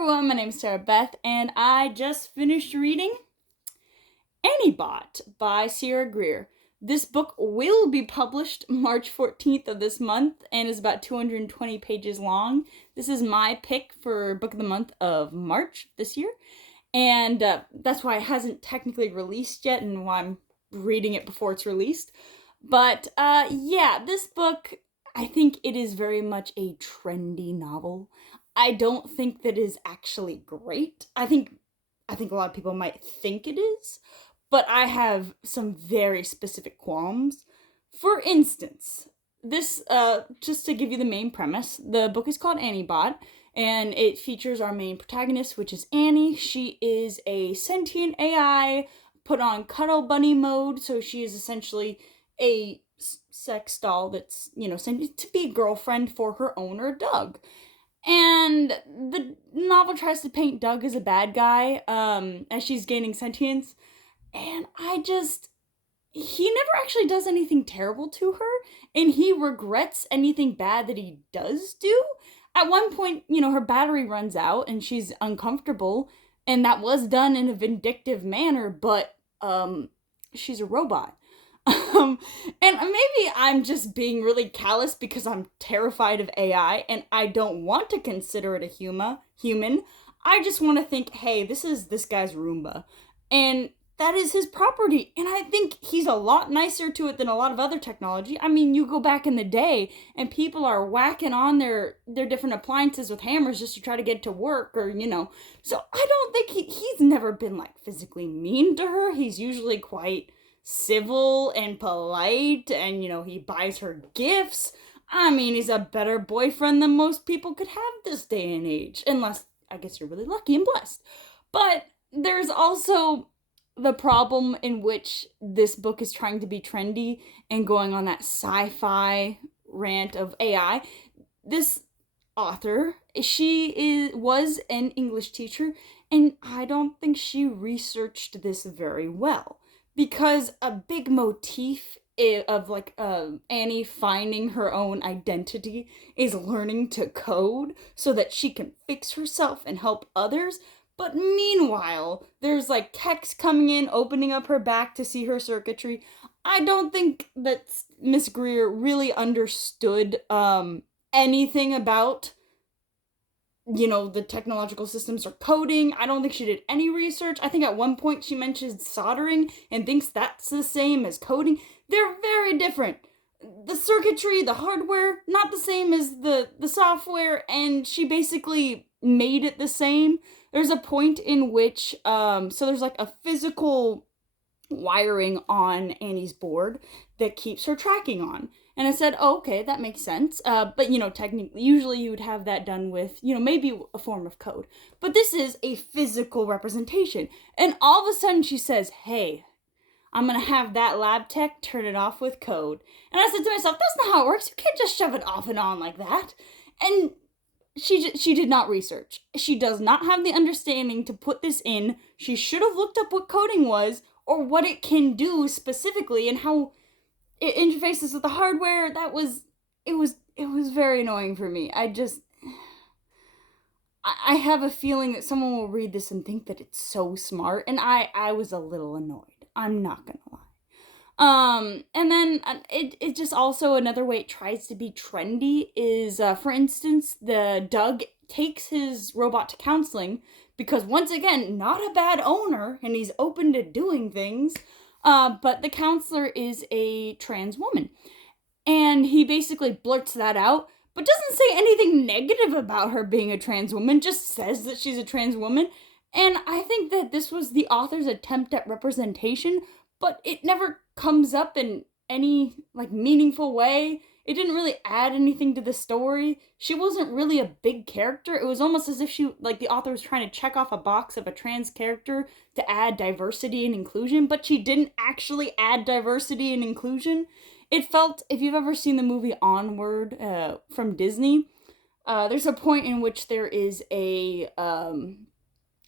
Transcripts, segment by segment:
everyone, my name is Sarah Beth, and I just finished reading Antibot by Greer. This book will be published March 14th of this month and is about 220 pages long. This is my pick for Book of the Month of March this year, and that's why it hasn't technically released yet and why I'm reading it before it's released. But this book, I think it is very much a trendy novel. I don't think that is actually great. I think a lot of people might think it is, but I have some very specific qualms. For instance, this just to give you the main premise, the book is called Antibot, and it features our main protagonist, which is Annie. She is a sentient AI put on cuddle bunny mode, so she is essentially a sex doll that's, sent to be a girlfriend for her owner, Doug. And the novel tries to paint Doug as a bad guy, as she's gaining sentience. And he never actually does anything terrible to her, and he regrets anything bad that he does do. At one point, her battery runs out and she's uncomfortable, and that was done in a vindictive manner, but, she's a robot. And maybe I'm just being really callous because I'm terrified of AI and I don't want to consider it a human. I just want to think, hey, this is this guy's Roomba. And that is his property. And I think he's a lot nicer to it than a lot of other technology. I mean, you go back in the day and people are whacking on their different appliances with hammers just to try to get to work or. So I don't think he's never been like physically mean to her. He's usually quite civil and polite, and he buys her gifts. I mean, he's a better boyfriend than most people could have this day and age, unless I guess you're really lucky and blessed. But there's also the problem in which this book is trying to be trendy and going on that sci-fi rant of AI. This author, was an English teacher, and I don't think she researched this very well. Because a big motif of Annie finding her own identity is learning to code so that she can fix herself and help others. But meanwhile, there's techs coming in, opening up her back to see her circuitry. I don't think that Miss Greer really understood anything about the technological systems or coding. I don't think she did any research. I think at one point she mentioned soldering and thinks that's the same as coding. They're very different. The circuitry, the hardware, not the same as the software, and she basically made it the same. There's a point in which, so there's a physical wiring on Annie's board that keeps her tracking on. And I said, oh, okay, that makes sense. But, technically, usually you would have that done with, maybe a form of code. But this is a physical representation. And all of a sudden she says, hey, I'm going to have that lab tech turn it off with code. And I said to myself, that's not how it works. You can't just shove it off and on like that. And she did not research. She does not have the understanding to put this in. She should have looked up what coding was or what it can do specifically and how it interfaces with the hardware. It was very annoying for me. I have a feeling that someone will read this and think that it's so smart, and I was a little annoyed. I'm not gonna lie. And then it just also another way it tries to be trendy is, for instance, the Doug takes his robot to counseling because, once again, not a bad owner, and he's open to doing things. But the counselor is a trans woman. And he basically blurts that out, but doesn't say anything negative about her being a trans woman, just says that she's a trans woman. And I think that this was the author's attempt at representation, but it never comes up in any, meaningful way. It didn't really add anything to the story. She wasn't really a big character. It was almost as if the author was trying to check off a box of a trans character to add diversity and inclusion, but she didn't actually add diversity and inclusion. It felt, if you've ever seen the movie Onward from Disney, there's a point in which there is a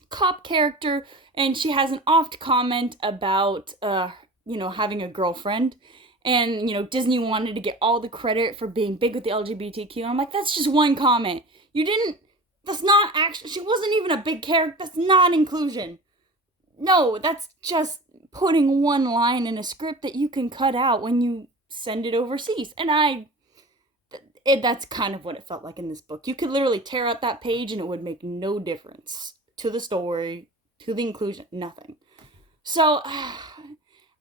cop character, and she has an oft comment about, having a girlfriend. And, Disney wanted to get all the credit for being big with the LGBTQ. And I'm like, that's just one comment. You didn't That's not actually, she wasn't even a big character. That's not inclusion. No, that's just putting one line in a script that you can cut out when you send it overseas. And that's kind of what it felt like in this book. You could literally tear out that page and it would make no difference to the story, to the inclusion, nothing. So,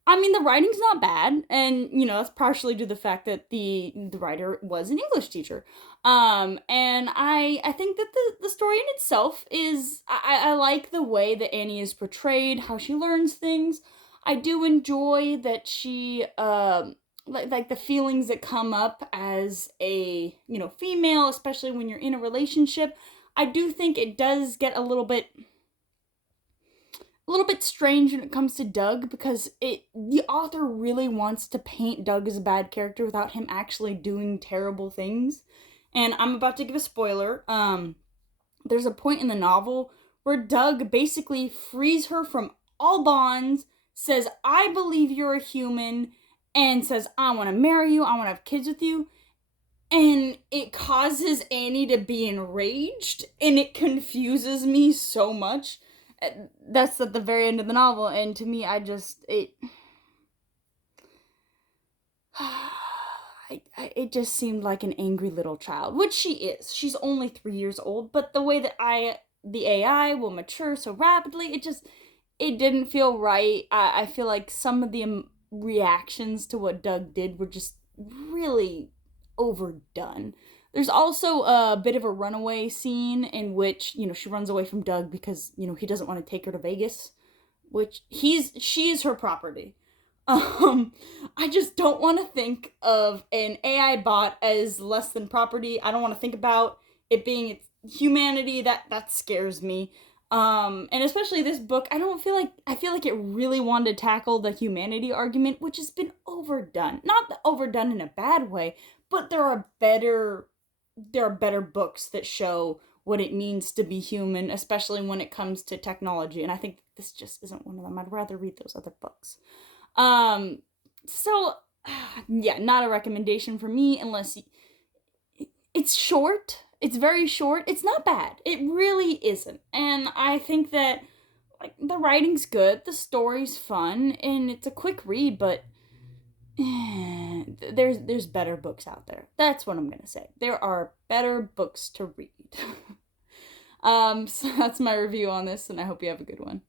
I mean, the writing's not bad, and that's partially due to the fact that the writer was an English teacher. And I think that the story in itself is, I like the way that Annie is portrayed, how she learns things. I do enjoy that she like the feelings that come up as a female, especially when you're in a relationship. I do think it does get a little bit strange when it comes to Doug, because the author really wants to paint Doug as a bad character without him actually doing terrible things. And I'm about to give a spoiler. There's a point in the novel where Doug basically frees her from all bonds, says, "I believe you're a human," and says, "I want to marry you, I want to have kids with you." And it causes Annie to be enraged, and it confuses me so much. That's at the very end of the novel, and to me, it just seemed like an angry little child, which she is. She's only 3 years old, but the way that the AI will mature so rapidly, it didn't feel right. I feel like some of the reactions to what Doug did were just really overdone. There's also a bit of a runaway scene in which, she runs away from Doug because, he doesn't want to take her to Vegas, which she is her property. Um, I just don't want to think of an AI bot as less than property. I don't want to think about it being its humanity. That scares me. And especially this book, I feel like it really wanted to tackle the humanity argument, which has been overdone. Not overdone in a bad way, but there are better books that show what it means to be human, especially when it comes to technology. And I think this just isn't one of them. I'd rather read those other books. Um, so yeah, not a recommendation for me unless it's short. It's very short. It's not bad. It really isn't. And I think that the writing's good, the story's fun, and it's a quick read, but there's better books out there. That's what I'm gonna say. There are better books to read. So that's my review on this, and I hope you have a good one.